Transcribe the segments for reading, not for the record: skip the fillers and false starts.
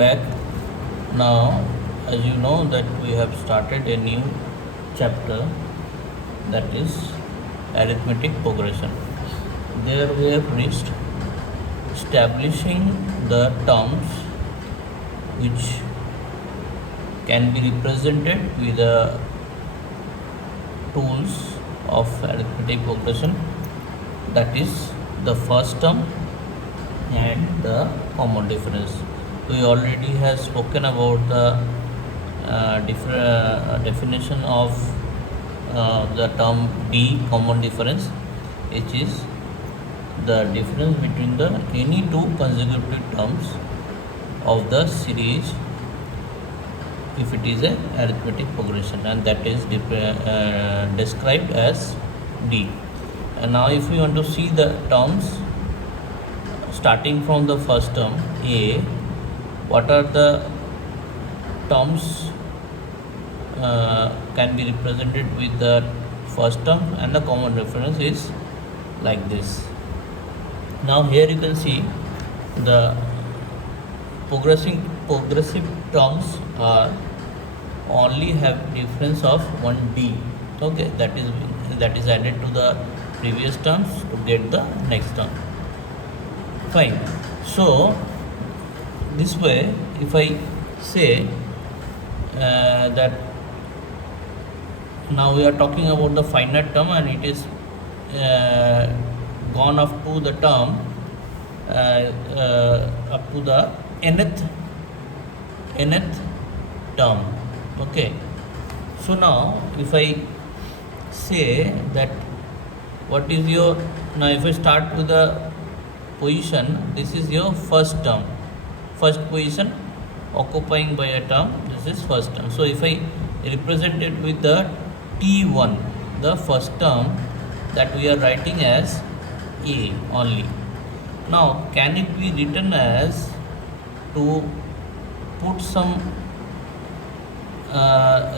Back now, as you know that we have started a new chapter, that is arithmetic progression. There we have reached establishing the terms which can be represented with the tools of arithmetic progression, that is the first term and the common difference. We already have spoken about the definition of the term D, common difference, which is the difference between the any two consecutive terms of the series if it is a arithmetic progression, and that is described as D. And now if we want to see the terms starting from the first term A, what are the terms can be represented with the first term, and the common reference is like this. Now here you can see the progressive terms are only have difference of 1D. Okay, that is added to the previous terms to get the next term. Fine. So this way, if I say that now we are talking about the finite term, and it is gone up to the term up to the nth term. Okay, so now if I say that what is your, now if I start with the position, this is your first term, first position occupying by a term, this is first term. So if I represent it with the T1, the first term, that we are writing as A only. Now can it be written as, to put some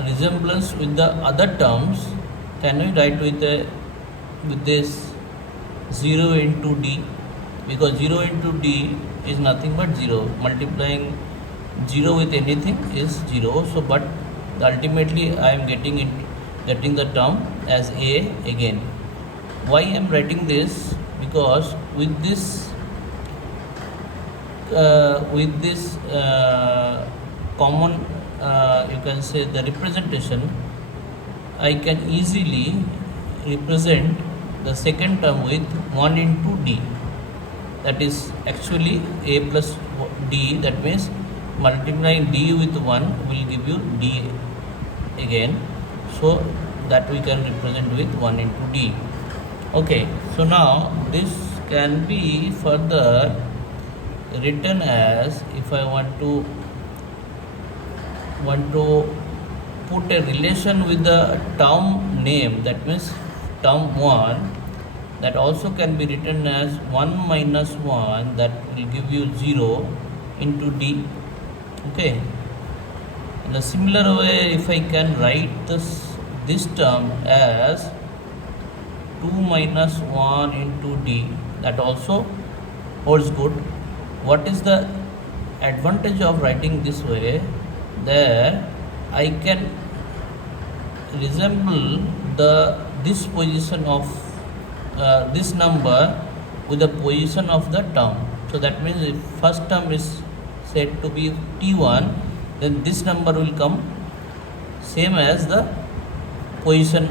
resemblance with the other terms, can we write with this 0 into D, because 0 into D is nothing but 0, multiplying 0 with anything is 0. So but ultimately I am getting the term as A again. Why I am writing this? Because with this common you can say the representation, I can easily represent the second term with 1 into D. That is actually A plus D. That means multiplying D with 1 will give you D again. So that we can represent with 1 into D. Okay, so now this can be further written as, if I want to put a relation with the term name, that means term 1, that also can be written as 1 minus 1, that will give you 0 into D. Okay, in a similar way, if I can write this term as 2 minus 1 into D, that also holds good. What is the advantage of writing this way? There I can resemble this position of this number with the position of the term. So that means if first term is said to be T1, then this number will come same as the position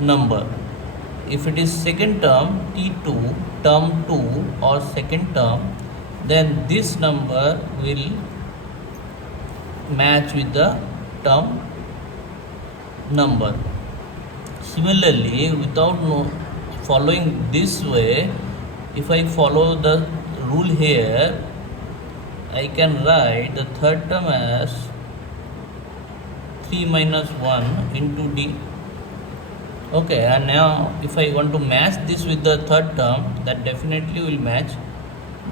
number. If it is second term T2, term 2 or second term, then this number will match with the term number. Similarly, without following this way, if I follow the rule here, I can write the third term as 3 minus 1 into D. Okay, and now if I want to match this with the third term, that definitely will match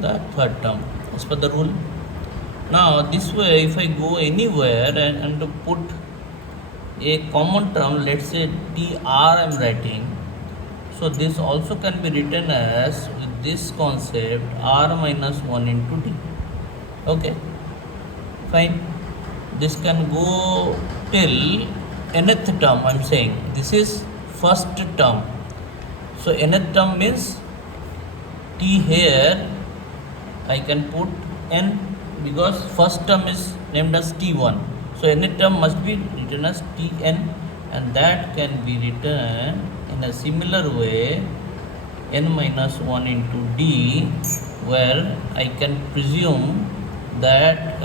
the third term as per the rule. Now this way, if I go anywhere and to put a common term, let's say TR I am writing, so this also can be written as, with this concept, R minus 1 into D. Okay, fine. This can go till nth term. I'm saying this is first term. So nth term means t here I can put n because first term is named as t1. So nth term must be written as tn, and that can be written in a similar way n minus 1 into d, where I can presume that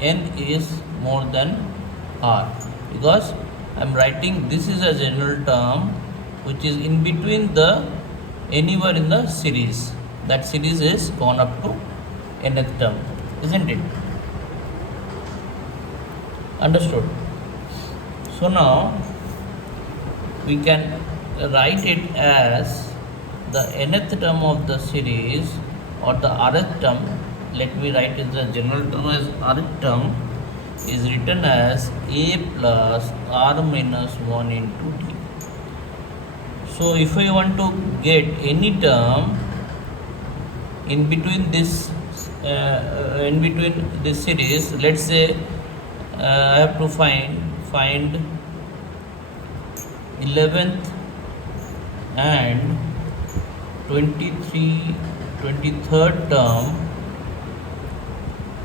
n is more than r, because I am writing this is a general term which is in between the anywhere in the series. That series is gone up to nth term, isn't it? Understood? So now we can write it as the nth term of the series, or the rth term. Let me write it the general term as rth term is written as a plus r minus 1 into d. So if I want to get any term in between this series, let's say I have to find 11th and 23rd term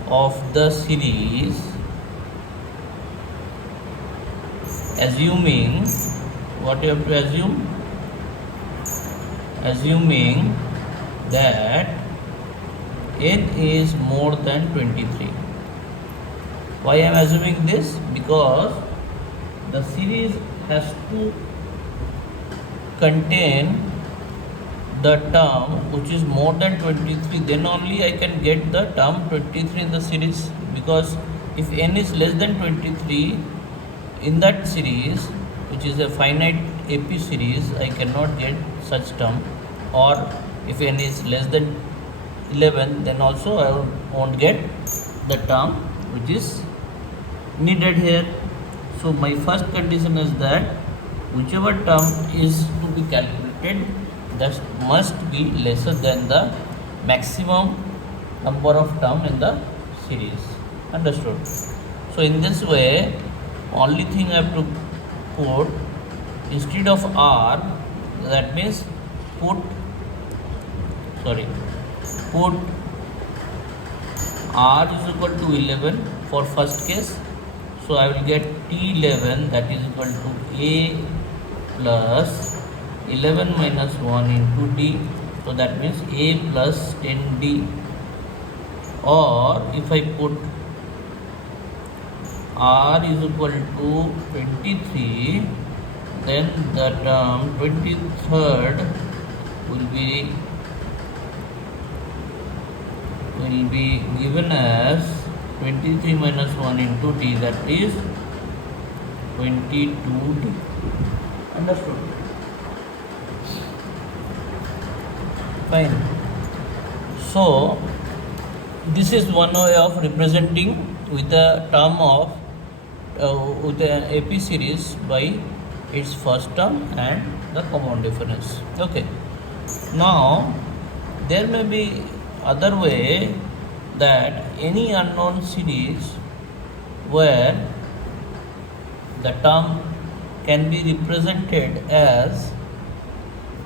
of the series, assuming what you have to assume, assuming that n is more than 23. Why I am assuming this? Because the series has to contain the term which is more than 23, then only I can get the term 23 in the series. Because if n is less than 23 in that series, which is a finite AP series, I cannot get such term. Or if n is less than 11, then also I won't get the term which is needed here. So my first condition is that whichever term is to be calculated, that must be lesser than the maximum number of term in the series. Understood? So in this way, only thing I have to put instead of r, that means put r is equal to 11 for first case. So I will get T11, that is equal to A plus 11 minus 1 into D. So that means A plus 10D. Or if I put R is equal to 23, then the term 23rd will be given as 23 minus 1 into D, that is 22D. Understood? Fine. So this is one way of representing with the term of with the AP series by its first term and the common difference. Okay. Now there may be other way, that any unknown series where the term can be represented as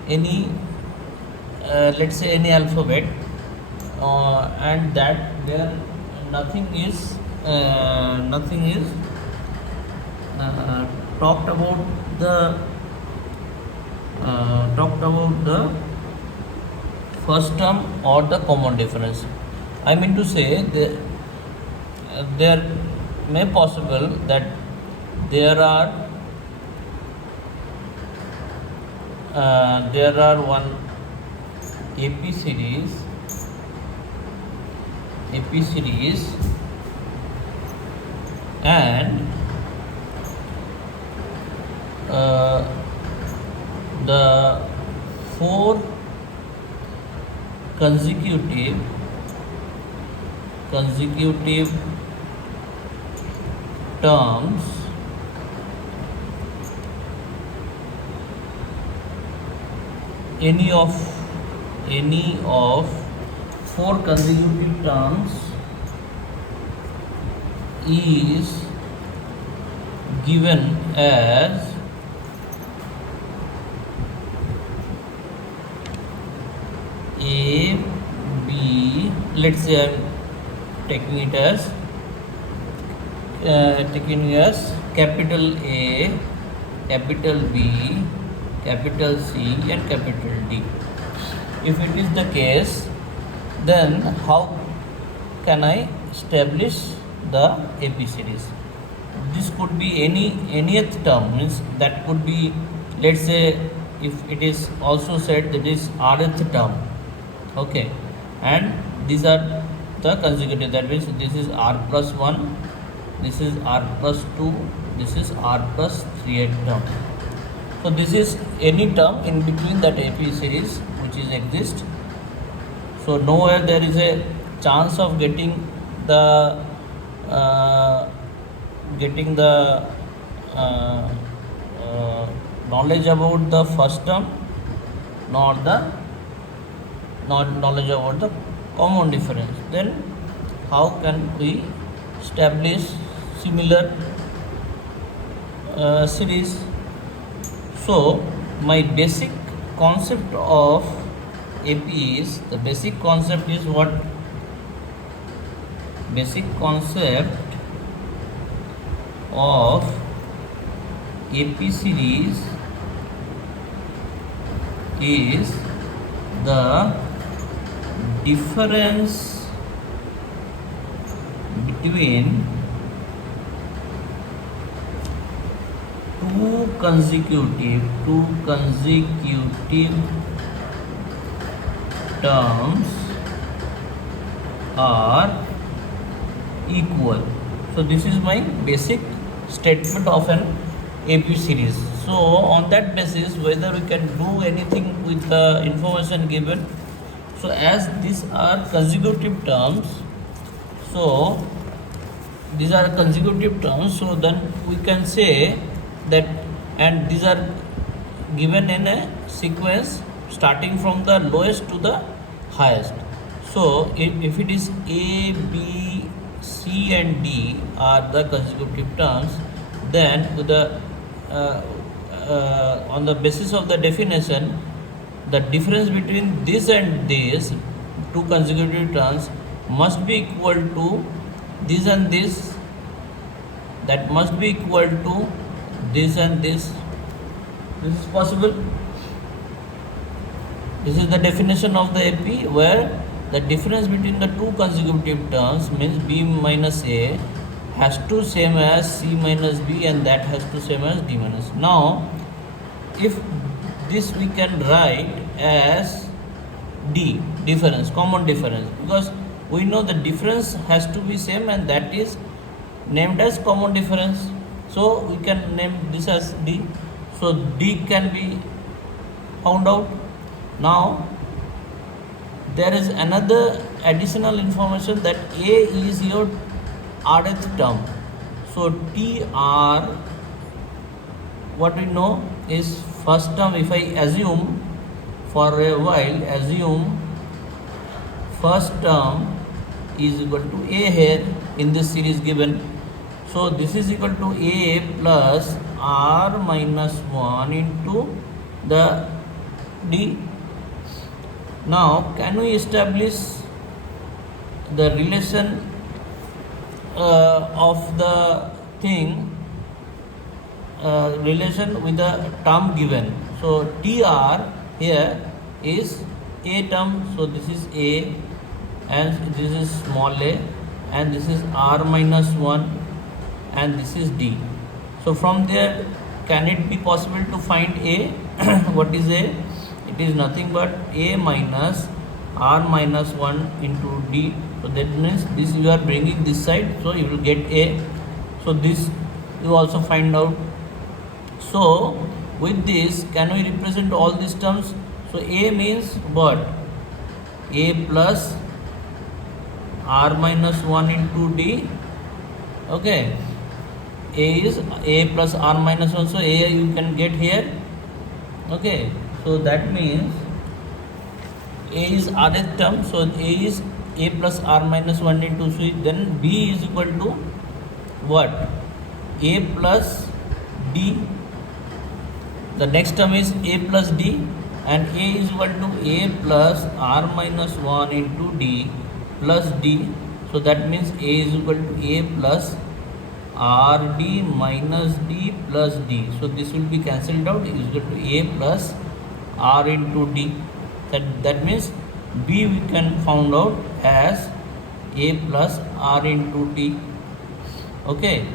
any let's say any alphabet, and that where nothing is talked about the first term or the common difference. I mean to say there may possible that there are one AP series and the 4 consecutive terms any of 4 consecutive terms is given as A, B, let's say I'm taking it as capital A, capital B, capital C and capital D. If it is the case, then how can I establish the AP series? This could be anyth term, means that could be, let's say, if it is also said that is rth term, okay, and these are the consecutive, that means this is r plus 1, this is r plus 2, this is r plus 3th term. So this is any term in between that AP series which is exist. So nowhere there is a chance of getting the knowledge about the first term, nor the knowledge about the common difference. Then how can we establish similar series? So my basic concept of AP is, the basic concept is what? Basic concept of AP series is the difference between two consecutive terms are equal. So this is my basic statement of an AP series. So on that basis, whether we can do anything with the information given. So as these are consecutive terms, so these are consecutive terms, so then we can say that, and these are given in a sequence starting from the lowest to the highest. So if it is A, B, C and D are the consecutive terms, then with the on the basis of the definition, the difference between this and this two consecutive terms must be equal to this and this, that must be equal to this and this. This is possible. This is the definition of the AP, where the difference between the two consecutive terms means B minus A has to same as C minus B, and that has to same as D minus. Now if this we can write as D, difference, common difference, because we know the difference has to be same and that is named as common difference. So we can name this as D. So D can be found out. Now there is another additional information that A is your rth term. So TR, what we know is first term. If I assume for a while, assume first term is equal to A here in this series given. So this is equal to A plus R minus 1 into the D. Now can we establish the relation of the thing, relation with the term given? So TR here is A term, so this is A and this is small a, and this is R minus 1 and this is D. So from there, can it be possible to find A? What is A? It is nothing but A minus R minus 1 into D. So that means this you are bringing this side, so you will get A. So this you also find out. So with this, can we represent all these terms? So A means what? A plus R minus 1 into D. Okay. A is A plus R minus 1. So A you can get here. Okay. So that means A is rth term. So A is A plus R minus 1 into C. Then B is equal to what? A plus d. The next term is a plus d, and a is equal to a plus r minus 1 into d plus d. So that means a is equal to a plus rd minus d plus d. So this will be cancelled out, is equal to a plus r into d. That means b we can found out as a plus r into d. Okay,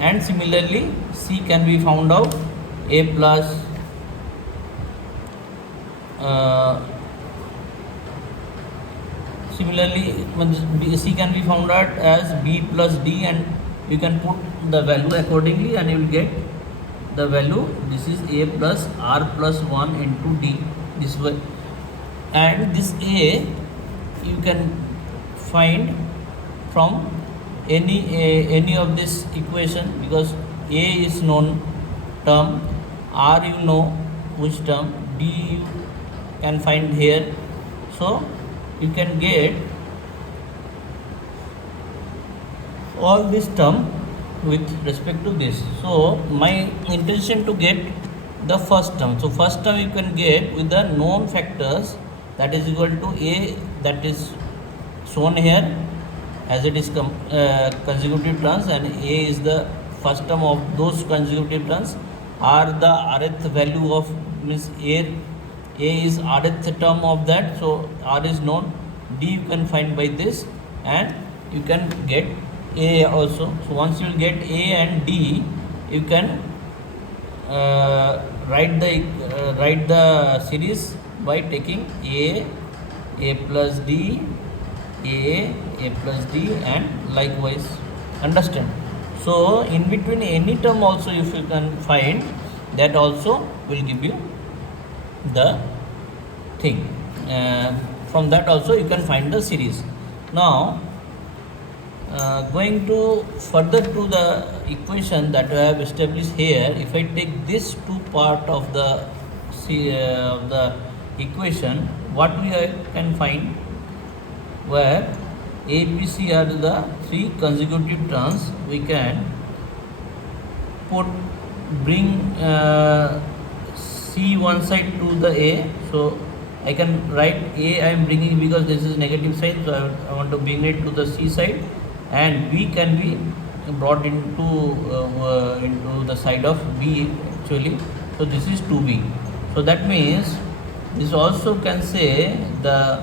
and similarly c can be found out a plus similarly c can be found out as b plus d, and you can put the value accordingly and you will get the value. This is a plus r plus 1 into d, this way. And this a you can find from any of this equation, because a is known term, r you know which term, d you can find here. So you can get all this term with respect to this. So my intention to get the first term. So first term you can get with the known factors, that is equal to a, that is shown here as it is consecutive terms, and a is the first term of those consecutive terms, are the rth value of, means a is rth term of that. So r is known, d you can find by this, and you can get a also. So once you get a and d, you can write the series by taking a plus d, a plus d, and likewise. Understand? So in between any term also if you can find, that also will give you the thing. From that also you can find the series. Now going to further to the equation that I have established here, if I take this two part of the equation, what we can find, where a, b, c are the three consecutive terms, we can bring c one side to the a. So I can write a I am bringing, because this is negative sign, so I want to bring it to the c side, and b can be brought into the side of b actually. So this is 2b. So that means this also can say the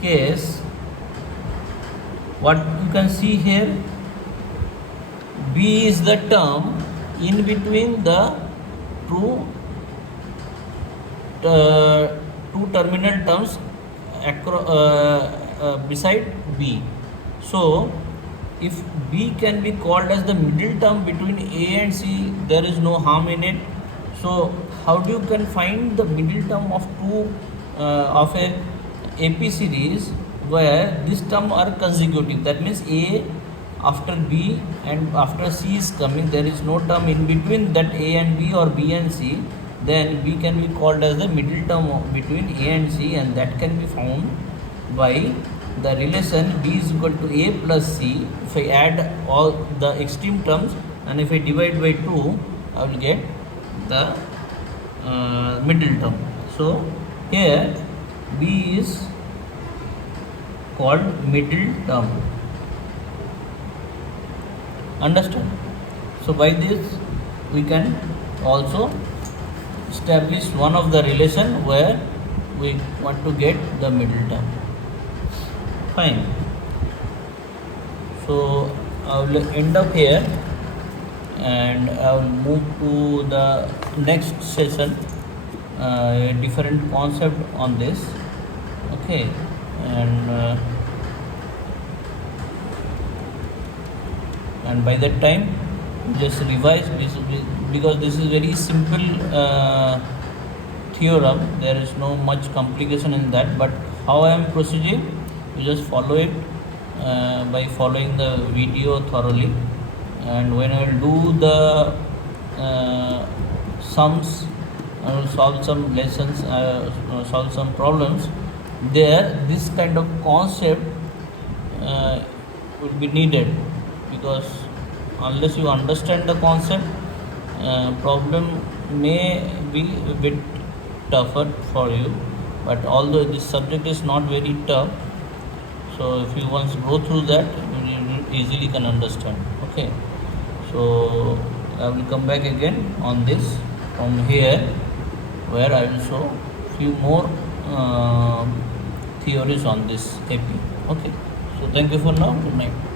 case, what you can see here, b is the term in between the two terminal terms beside b. So if b can be called as the middle term between a and c, there is no harm in it. So how do you can find the middle term of two of a AP series where this term are consecutive? That means a after b and after c is coming, there is no term in between that a and b or b and c, then b can be called as the middle term between a and c, and that can be found by the relation b is equal to a plus c. If I add all the extreme terms and if I divide by 2, I will get the middle term. So here b is called middle term. Understand? So by this we can also establish one of the relation where we want to get the middle term. Fine. So I will end up here and I will move to the next session, a different concept on this. Okay, and by that time just revise, because this is very simple theorem, there is no much complication in that, but how I am proceeding, you just follow it by following the video thoroughly. And when I will do the sums, I will solve some lessons, solve some problems there, this kind of concept will be needed, because unless you understand the concept, problem may be a bit tougher for you. But although this subject is not very tough, so if you once go through that, you easily can understand. Okay, so I will come back again on this from here, where I will show few more theories on this AP. Okay, so thank you for now. Good night.